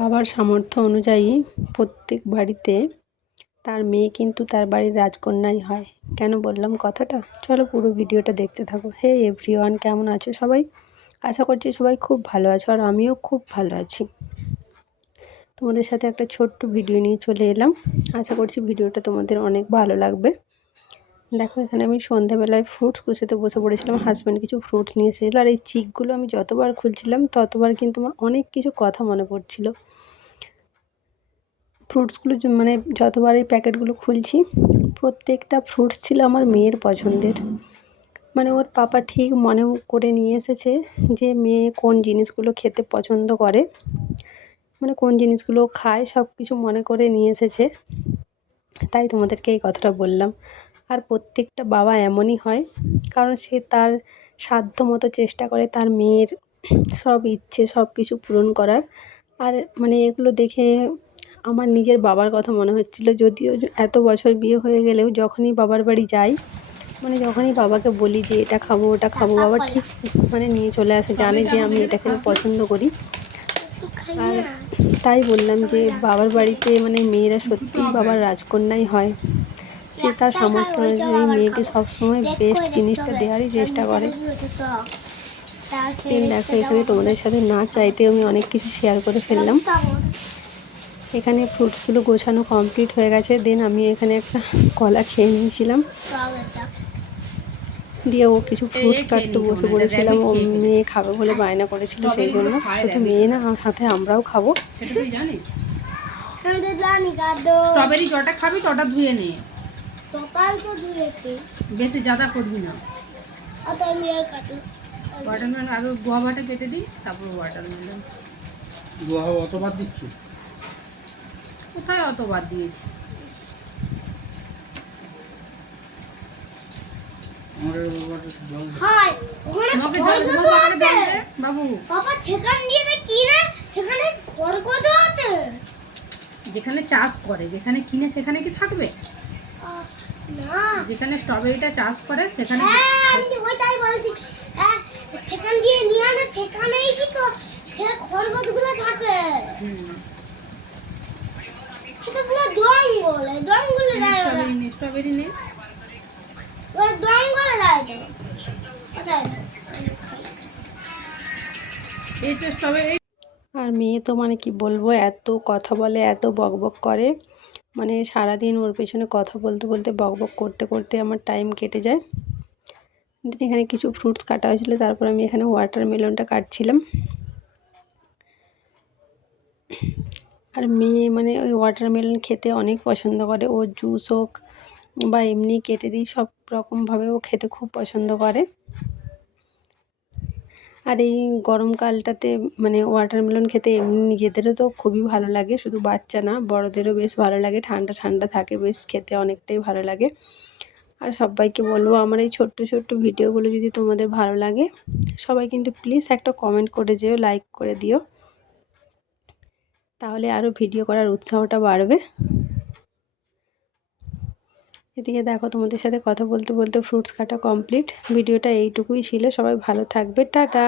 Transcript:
বাবার সামর্থ্য অনুযায়ী প্রত্যেক বাড়িতে তার মেয়ে কিন্তু তার বাড়ির রাজকন্যাই হয়। কেন বললাম কথাটা? চলো পুরো ভিডিওটা দেখতে থাকো। হে এভরিওয়ান, কেমন আছো সবাই? আশা করছি সবাই খুব ভালো আছো, আর আমিও খুব ভালো আছি। তোমাদের সাথে একটা ছোট্ট ভিডিও নিয়ে চলে এলাম। আশা করছি ভিডিওটা তোমাদের অনেক ভালো লাগবে। দেখো, এখানে আমি সন্ধ্যাবেলায় ফ্রুটস কুচাতে বসে পড়েছিলাম। হাজব্যান্ড কিছু ফ্রুটস নিয়ে এসেছিলো, আর এই চিকগুলো আমি যতবার খুলছিলাম ততবার কিন্তু আমার অনেক কিছু কথা মনে পড়ছিল। ফ্রুটসগুলো মানে যতবার এই প্যাকেটগুলো খুলছি, প্রত্যেকটা ফ্রুটস ছিল আমার মেয়ের পছন্দের। মানে ওর পাপা ঠিক মনে করে নিয়ে এসেছে যে মেয়ে কোন জিনিসগুলো খেতে পছন্দ করে, মানে কোন জিনিসগুলো খায়, সব কিছু মনে করে নিয়ে এসেছে। তাই তোমাদেরকে এই কথাটা বললাম। আর প্রত্যেকটা বাবা এমনই হয়, কারণ সে তার সাধ্য মতো চেষ্টা করে তার মেয়ের সব ইচ্ছে সব কিছু পূরণ করার। আর মানে এগুলো দেখে আমার নিজের বাবার কথা মনে হচ্ছিল। যদিও এত বছর বিয়ে হয়ে গেলেও যখনই বাবার বাড়ি যাই, মানে যখনই বাবাকে বলি যে এটা খাবো ওটা খাবো, বাবা ঠিক মানে নিয়ে চলে আসে, জানে যে আমি এটা খেতে পছন্দ করি। আর তাই বললাম যে বাবার বাড়িতে মানে মেয়েরা সত্যিই বাবার রাজকন্যাই হয়। সে তার সামর্থ্য অনুযায়ী মেয়েকে সবসময় বেস্ট জিনিসটা দেওয়ারই চেষ্টা করে। দেন দেখো, এখানে তোমাদের সাথে না চাইতেও আমি অনেক কিছু শেয়ার করে ফেললাম। এখানে ফ্রুটসগুলো গোছানো কমপ্লিট হয়ে গেছে। দেন আমি এখানে একটা কলা খেয়ে নিয়েছিলাম, দিয়ে ও কিছু ফ্রুটস কাটতে বসে পড়েছিলাম। ও মেয়ে খাবে বলে বায়না করেছিল, সেই জন্য। শুধু মেয়ে না, সাথে আমরাও খাবো। সেটা তুই জানিস? স্ট্রবেরি যটা খাবি তটা ধুয়ে নে, বেশি জাদা করবি না। ওয়াটারমেলন আগে গোয়াভাটা কেটে দিই, তারপর ওয়াটারমেলন। গোয়া অতবার দিচ্ছ? কোথায় অতবার দিয়েছি? বাবু যেখানে চাষ করে, যেখানে কিনে সেখানে কি থাকবে? যেখানে স্ট্রবেরিটা চাষ করে সেখানে স্ট্রবেরি নেই। আর মেয়ে তো মানে কি বলবো, এত কথা বলে, এত বকবক করে, মানে সারাদিন ওর পেছনে কথা বলতে বলতে বকবক করতে করতে আমার টাইম কেটে যায়। এখানে কিছু ফ্রুটস কাটা হয়েছিল, তারপর আমি এখানে ওয়াটারমেলনটা কাটছিলাম। আর মেয়ে মানে ওই ওয়াটারমেলন খেতে অনেক পছন্দ করে। ও জুস হোক বা এমনি কেটে দিই, সব রকমভাবে ও খেতে খুব পছন্দ করে। আর এই গরমকালটাতে মানে ওয়াটারমেলন খেতে এমনি নিজেদেরও তো খুবই ভালো লাগে, শুধু বাচ্চা না বড়দেরও বেশ ভালো লাগে। ঠান্ডা ঠান্ডা থাকে, বেশ খেতে অনেকটাই ভালো লাগে। আর সবাইকে বলবো, আমার এই ছোট্ট ছোট্ট ভিডিওগুলো যদি তোমাদের ভালো লাগে, সবাই কিন্তু প্লিজ একটা কমেন্ট করে যেও, লাইক করে দিও, তাহলে আরও ভিডিও করার উৎসাহটা বাড়বে। এদিকে দেখো, তোমাদের সাথে কথা বলতে বলতে ফ্রুটস কাটা কমপ্লিট। ভিডিওটা এইটুকুই ছিল। সবাই ভালো থাকবে, টাটা।